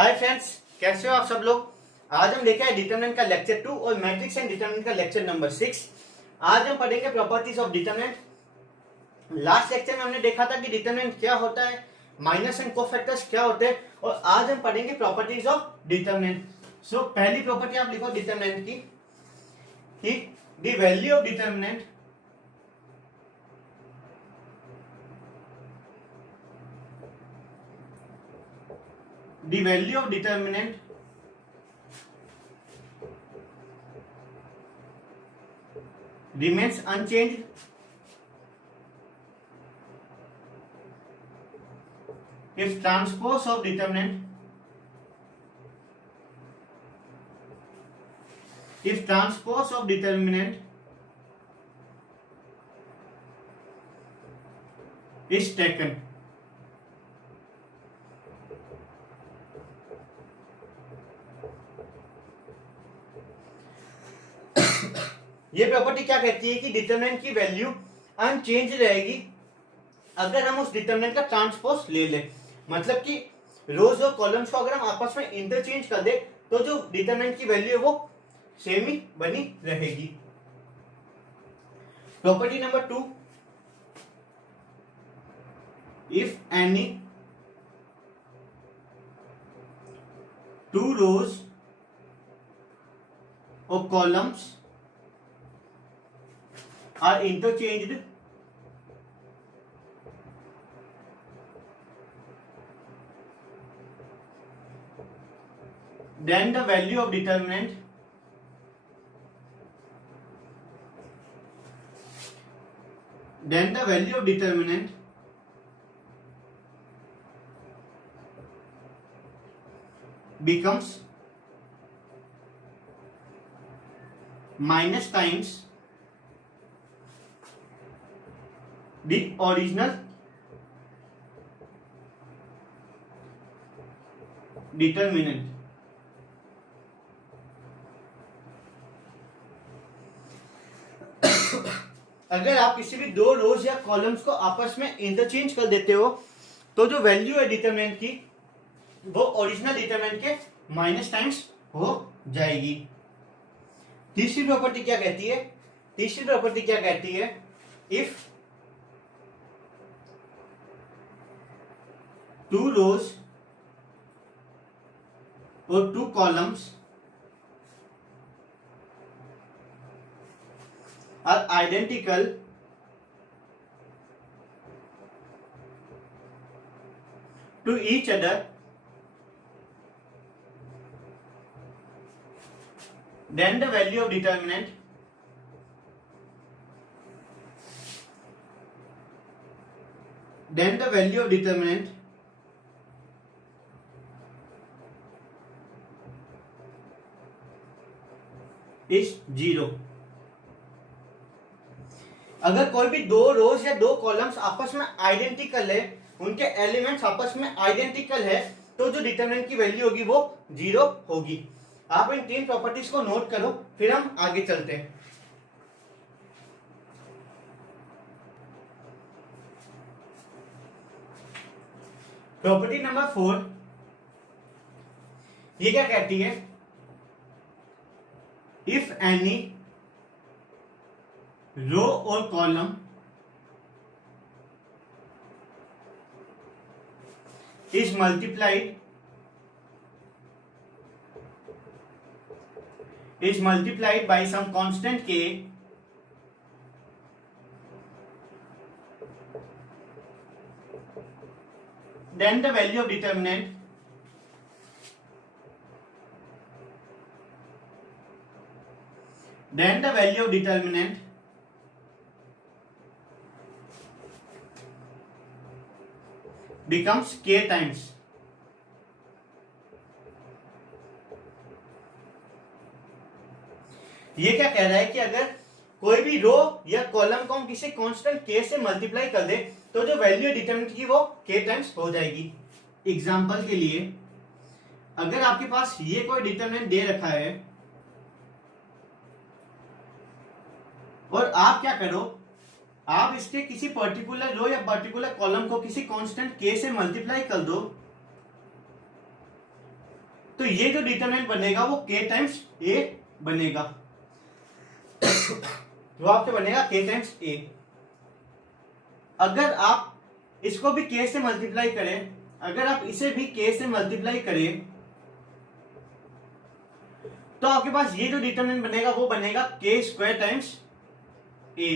Hi friends, कैसे हो आप सब लोग। आज हम लेके आए डिटरमिनेंट का लेक्चर 2 और मैट्रिक्स एंड डिटरमिनेंट का लेक्चर नंबर 6। आज हम पढ़ेंगे properties of determinant. Last lecture में हमने देखा था कि डिटरमिनेंट क्या होता है, माइनस एंड कोफैक्टर्स क्या होते हैं, और आज हम पढ़ेंगे प्रॉपर्टीज ऑफ डिटरमिनेंट। सो पहली प्रॉपर्टी आप लिखो डिटरमिनेंट की, the value of determinant the value of determinant remains unchanged if transpose of determinant is taken। ये प्रॉपर्टी क्या कहती है कि डिटरमिनेंट की वैल्यू अनचेंज रहेगी अगर हम उस डिटरमिनेंट का ट्रांसपोज ले लें। मतलब कि रोज और कॉलम्स को अगर हम आपस में इंटरचेंज कर दे तो जो डिटरमिनेंट की वैल्यू है वो सेम ही बनी रहेगी। Property number 2, if any two rows और columns are interchanged then the value of determinant becomes minus times the original determinant। अगर आप किसी भी दो रोज या कॉलम्स को आपस में इंटरचेंज कर देते हो तो जो वैल्यू है डिटरमिनेंट की वो ओरिजिनल डिटरमिनेंट के माइनस टाइम्स हो जाएगी। तीसरी प्रॉपर्टी क्या कहती है, if two rows or two columns are identical to each other, then the value of determinant is 0। अगर कोई भी दो रोज या दो कॉलम्स आपस में आइडेंटिकल है, उनके एलिमेंट्स आपस में आइडेंटिकल है, तो जो डिटरमिनेंट की वैल्यू होगी वो 0 होगी। आप इन तीन प्रॉपर्टीज को नोट करो, फिर हम आगे चलते हैं। प्रॉपर्टी नंबर 4, ये क्या कहती है, if any row or column is multiplied by some constant k, then the value of determinant becomes k times। ये क्या कह रहा है कि अगर कोई भी रो या कॉलम को हम किसी कांस्टेंट k से मल्टीप्लाई कर दे तो जो वैल्यू डिटरमिनेंट की वो k टाइम्स हो जाएगी। एग्जांपल के लिए, अगर आपके पास ये कोई डिटरमिनेंट दे रखा है और आप क्या करो, आप इसके किसी पर्टिकुलर रो या पर्टिकुलर कॉलम को किसी कांस्टेंट k से मल्टीप्लाई कर दो तो ये जो डिटरमिनेंट बनेगा वो k टाइम्स a बनेगा। तो आपसे बनेगा k टाइम्स a। अगर आप इसको भी k से मल्टीप्लाई करें, अगर आप इसे भी k से मल्टीप्लाई करें तो आपके पास ये जो डिटरमिनेंट बनेगा वो बनेगा k स्क्वायर टाइम्स a।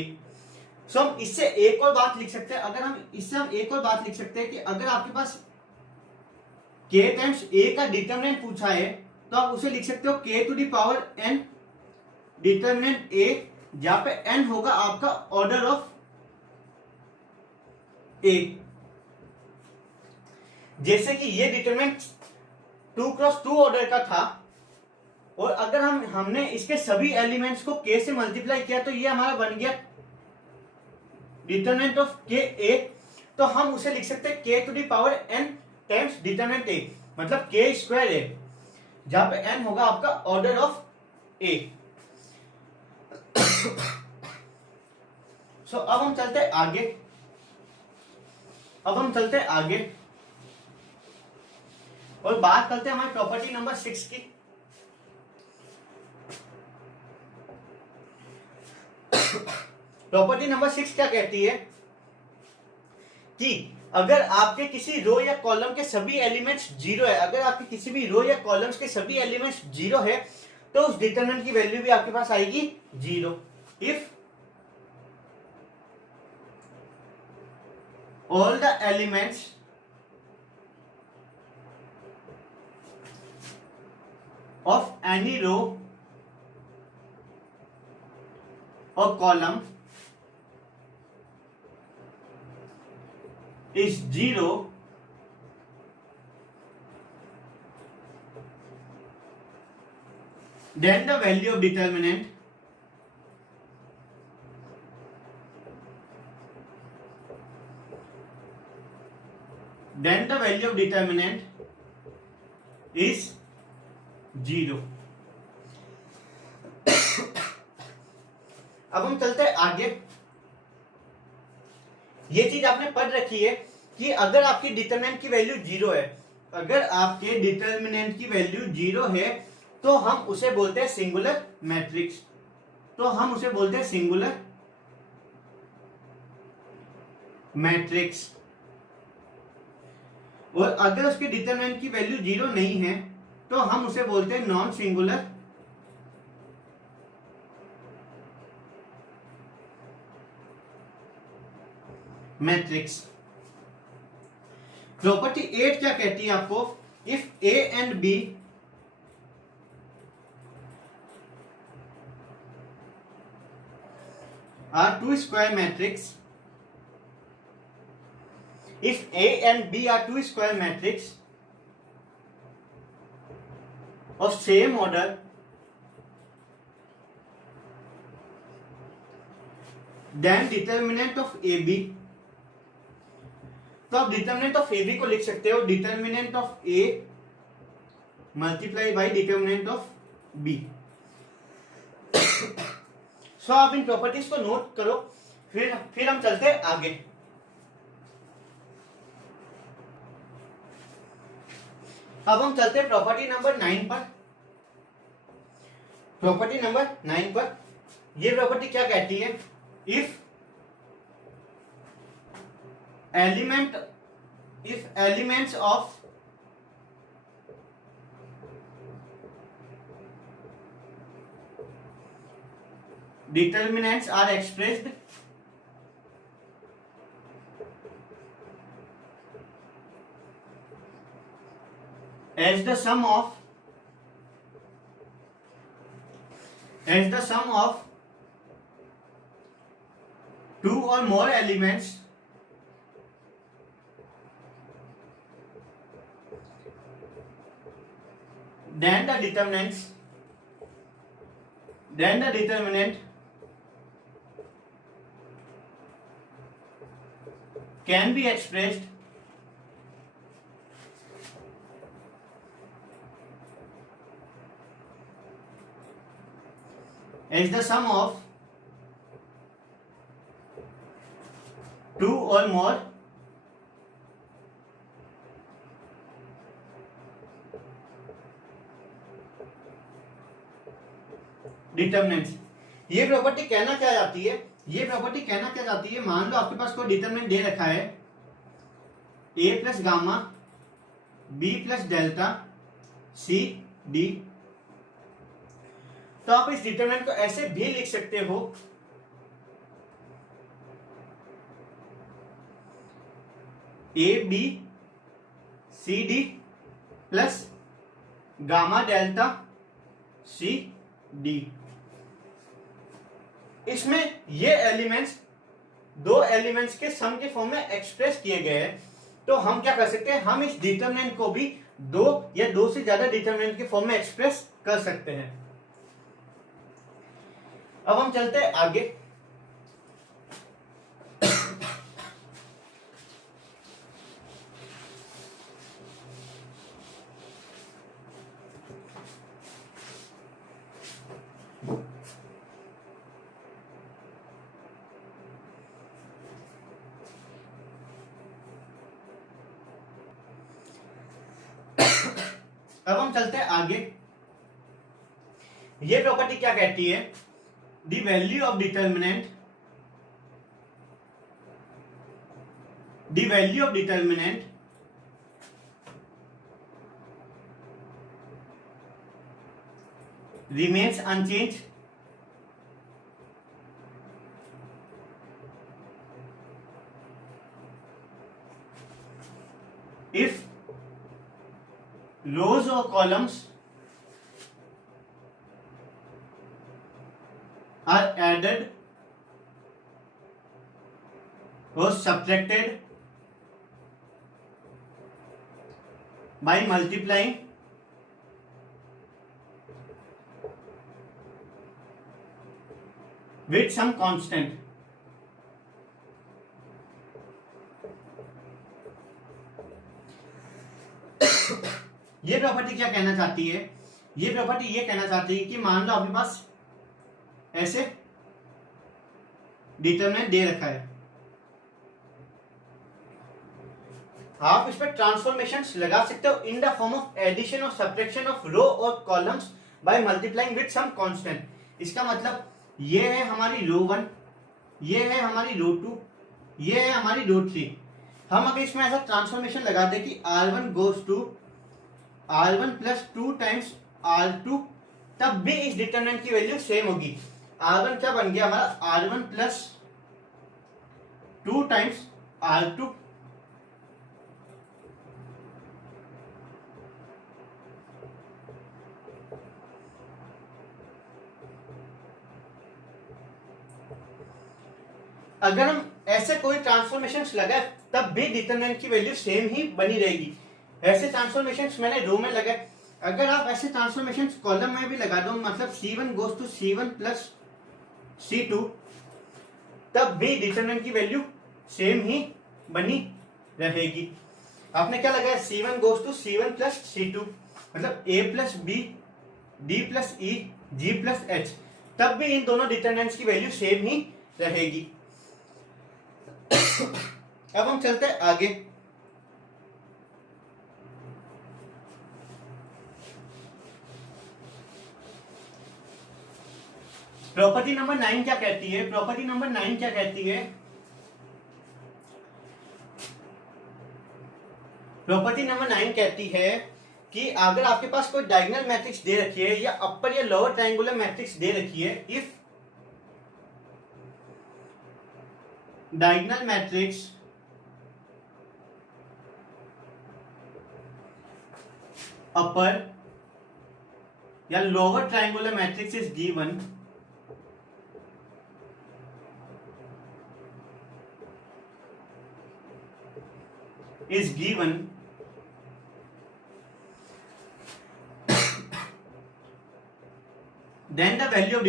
सो हम इससे एक और बात लिख सकते हैं, अगर हम इससे हम एक और बात लिख सकते हैं कि अगर आपके पास k टाइम्स a का डिटरमिनेंट पूछा है तो आप उसे लिख सकते हो k to the power n determinant a, जहां पे n होगा आपका ऑर्डर ऑफ a। जैसे कि ये डिटरमिनेंट 2x2 ऑर्डर का था और अगर हमने इसके सभी एलिमेंट्स को k से मल्टीप्लाई किया तो ये हमारा बन गया डिटरमिनेंट ऑफ k a। तो हम उसे लिख सकते हैं k to the power n times determinant a, मतलब k स्क्वायर a, जहां पे n होगा आपका ऑर्डर ऑफ a। सो अब हम चलते हैं आगे, और बात करते हैं हमारी प्रॉपर्टी नंबर 6 की। प्रॉपर्टी नंबर 6 क्या कहती है कि अगर आपके किसी रो या कॉलम के सभी एलिमेंट्स जीरो है, अगर आपके किसी भी रो या कॉलम्स के सभी एलिमेंट्स जीरो है तो उस डिटरमिनेंट की वैल्यू भी आपके पास आएगी zero. If all the elements of any row और column is 0, then the value of determinant is 0। अब हम चलते हैं आगे। ये चीज आपने पढ़ रखी है कि अगर आपकी डिटरमिनेंट की वैल्यू जीरो है, अगर आपके डिटरमिनेंट की वैल्यू जीरो है तो हम उसे बोलते हैं सिंगुलर मैट्रिक्स। तो हम उसे बोलते हैं सिंगुलर मैट्रिक्स। और अगर उसकी डिटरमिनेंट की वैल्यू जीरो नहीं है तो हम उसे बोलते हैं नॉन सिंगुलर मैट्रिक्स। प्रॉपर्टी 8 क्या कहती है आपको? If A and B are two square matrix, if A and B are two square matrix of same order, then determinant of AB, तो आप डिटरमिनेंट ऑफ AB को लिख सकते हो determinant of A multiply by determinant of B। सो आप इन properties को note करो, फिर हम चलते हैं आगे। अब हम चलते हैं प्रॉपर्टी नंबर 9 पर। प्रॉपर्टी नंबर 9 पर ये प्रॉपर्टी क्या कहती है? If elements of determinants are expressed as the sum of two or more elements then the determinant can be expressed as the sum of two or more determinants. ये property कहना क्या जाती है, ये प्रॉपर्टी कहना क्या जाती है, मान लो आपके पास कोई डिटरमिनेंट दे रखा है a plus gamma b plus delta c d, तो आप इस डिटरमिनेंट को ऐसे भी लिख सकते हो a b c d plus gamma delta c d। इसमें ये एलिमेंट्स दो एलिमेंट्स के सम के फॉर्म में एक्सप्रेस किए गए हैं, तो हम क्या कर सकते हैं, हम इस डिटरमिनेंट को भी दो या दो से ज्यादा डिटरमिनेंट के फॉर्म में एक्सप्रेस कर सकते हैं। अब हम चलते हैं आगे। अब हम चलते हैं आगे। ये प्रॉपर्टी क्या कहती है, the value of determinant, the value of determinant remains unchanged if rows or columns are added or subtracted by multiplying with some constant। ये प्रॉपर्टी क्या कहना चाहती है, ये प्रॉपर्टी ये कहना चाहती है कि मान लो आपके पास ऐसे डिटरमिनेंट दे रखा है, आप इस पर ट्रांसफॉर्मेशंस लगा सकते हो in the form of addition और सब्ट्रैक्शन ऑफ रो और columns by multiplying with some constant. इसका मतलब ये है हमारी रो 1, ये है हमारी रो 2, ये है हमारी रो 3। हम अगर इसमें ऐसा ट्रांसफॉर्मेशन लगा दें कि R1 goes to R1 plus 2 times R2, तब भी इस डिटरमिनेंट की वैल्यू सेम होगी। R1 क्या बन गया हमारा, R1 प्लस 2 टाइम्स R2 अगर हम ऐसे कोई ट्रांसफॉर्मेशंस लगाए तब भी डिटरमिनेंट की वैल्यू सेम ही बनी रहेगी। ऐसे ट्रांसफॉर्मेशंस मैंने रो में लगाए, अगर आप ऐसे ट्रांसफॉर्मेशंस कॉलम में भी लगा दो, मतलब C1 goes to C1 plus C2, तब भी डिटरमिनेंट की वैल्यू सेम ही बनी रहेगी। आपने क्या लगाया, C1 goes to C1 plus C2, मतलब A plus B D plus E G plus H, तब भी इन दोनों डिटरमिनेंट्स की वैल्यू सेम ही रहेगी। अब हम चलते हैं आगे। प्रॉपर्टी नंबर 9 क्या कहती है, प्रॉपर्टी नंबर 9 क्या कहती है, प्रॉपर्टी नंबर 9 कहती है कि अगर आपके पास कोई डायगोनल मैट्रिक्स दे रखी है या अपर या लोअर ट्रायंगुलर मैट्रिक्स दे रखी है, इफ diagonal matrix upper या lower triangular matrix is given, then the value of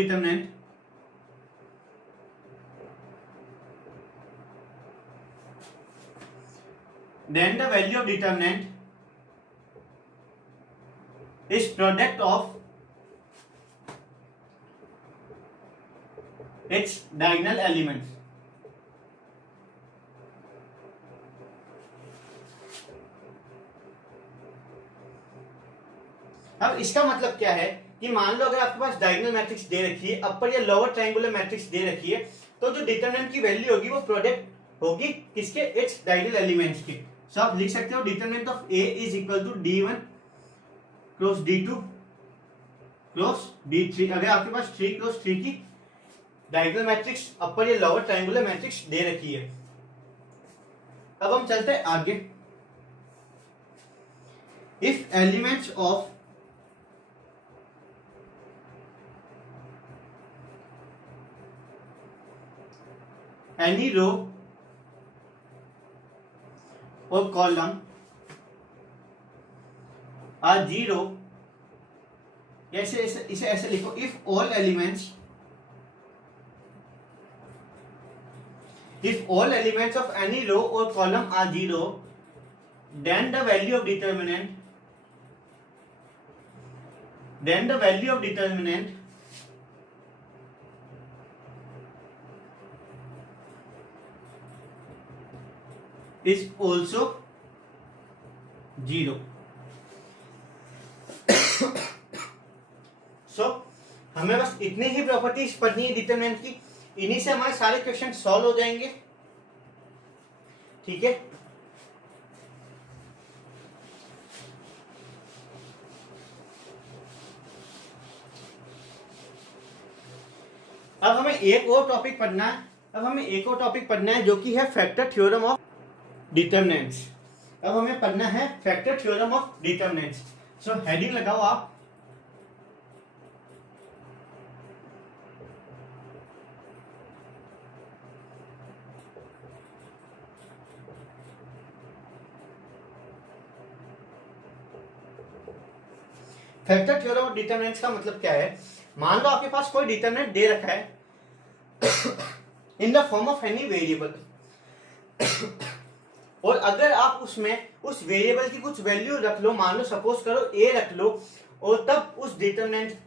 determinant is product of its diagonal elements। अब इसका मतलब क्या है कि मान लो अगर आपके पास डायगोनल मैट्रिक्स दे रखी है, अपर या लोअर ट्रायंगुलर मैट्रिक्स दे रखी है, तो जो डिटरमिनेंट की वैल्यू होगी वो प्रोडक्ट होगी किसके, इट्स डायगोनल एलिमेंट्स के। सो आप लिख सकते हो determinant of A is equal to D1 cross D2 cross D3। अगर आपके पास 3 क्रॉस 3 की डायगोनल मैट्रिक्स अपर या लोअर ट्रायंगुलर मैट्रिक्स दे रखी है। अब हम चलते हैं आगे। If elements of any row और कॉलम आर जीरो, इसे ऐसे लिखो, if all elements of any row or column are zero, then the value of determinant is also zero. So हमें बस इतनी ही प्रॉपर्टीज पढ़नी है डिटरमिनेंट की, इन्हीं से हमारे सारे क्वेश्चन सॉल्व हो जाएंगे। ठीक है, अब हमें एक और टॉपिक पढ़ना है, जो कि है फैक्टर थ्योरम ऑफ डिटरमिनेंट्स। अब हमें पढ़ना है factor theorem of determinants. So heading लगाओ आप, फैक्टर थ्योरम ऑफ डिटरमिनेंट्स का मतलब क्या है। मान लो आपके पास कोई डिटरमिनेंट दे रखा है इन the form of any variable, और अगर आप उसमें उस वेरिएबल की कुछ वैल्यू रख लो, मान लो सपोज करो a रख लो, और तब उस डिटरमिनेंट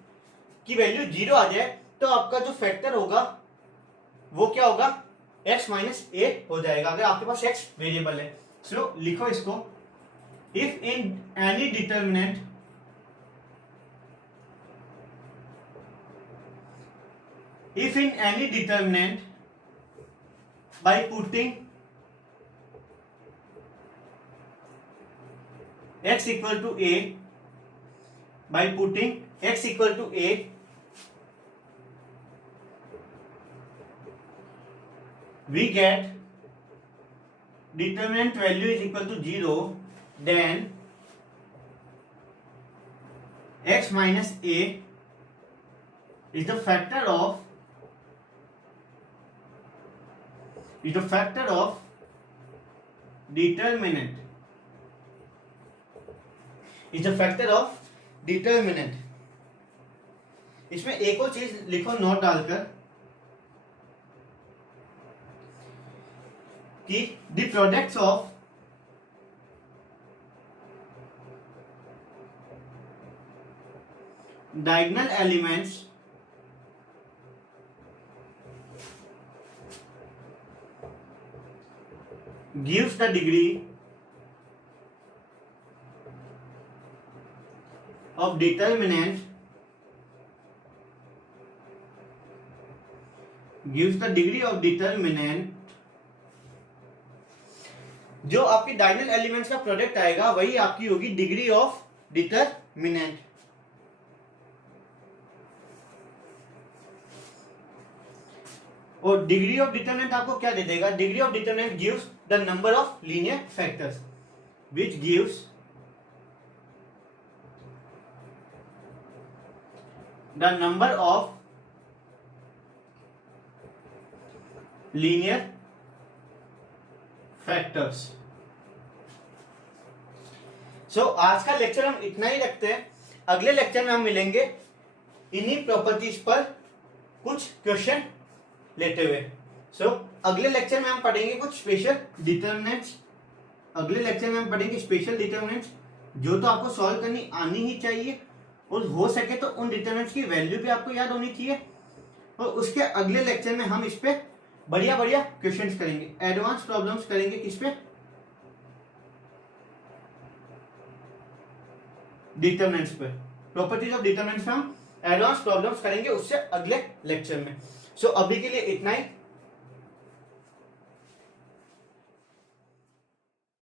की वैल्यू 0 आ जाए, तो आपका जो फैक्टर होगा वो क्या होगा, x माइनस a हो जाएगा, अगर आपके पास x वेरिएबल है। सो लिखो इसको, if in any determinant by putting x equal to a, we get determinant value is equal to 0, then x minus a is the factor of determinant, इसमें एक और चीज लिखो नोट डालकर कि the products of diagonal elements gives the degree of determinant जो आपकी diagonal elements का प्रोडक्ट आएगा वही आपकी होगी डिग्री ऑफ डिटरमिनेंट। और डिग्री ऑफ डिटरमिनेंट आपको क्या दे देगा, degree of determinant gives the number of linear factors which gives the number of linear factors। सो आज का लेक्चर हम इतना ही रखते हैं, अगले लेक्चर में हम मिलेंगे इन्हीं प्रॉपर्टीज पर कुछ क्वेश्चन लेते हुए। सो अगले लेक्चर में हम पढ़ेंगे कुछ स्पेशल डिटरमिनेंट्स, जो तो आपको सॉल्व करनी आनी ही चाहिए, और हो सके तो उन डिटरमिनेंट्स की वैल्यू भी आपको याद होनी चाहिए। और उसके अगले लेक्चर में हम इस पे बढ़िया बढ़िया क्वेश्चंस करेंगे, एडवांस प्रॉब्लम्स करेंगे, किस पे, डिटरमिनेंट्स पे, प्रॉपर्टीज ऑफ डिटरमिनेंट्स पे हम एडवांस प्रॉब्लम्स करेंगे उससे अगले लेक्चर में। सो अभी के लिए इतना ही।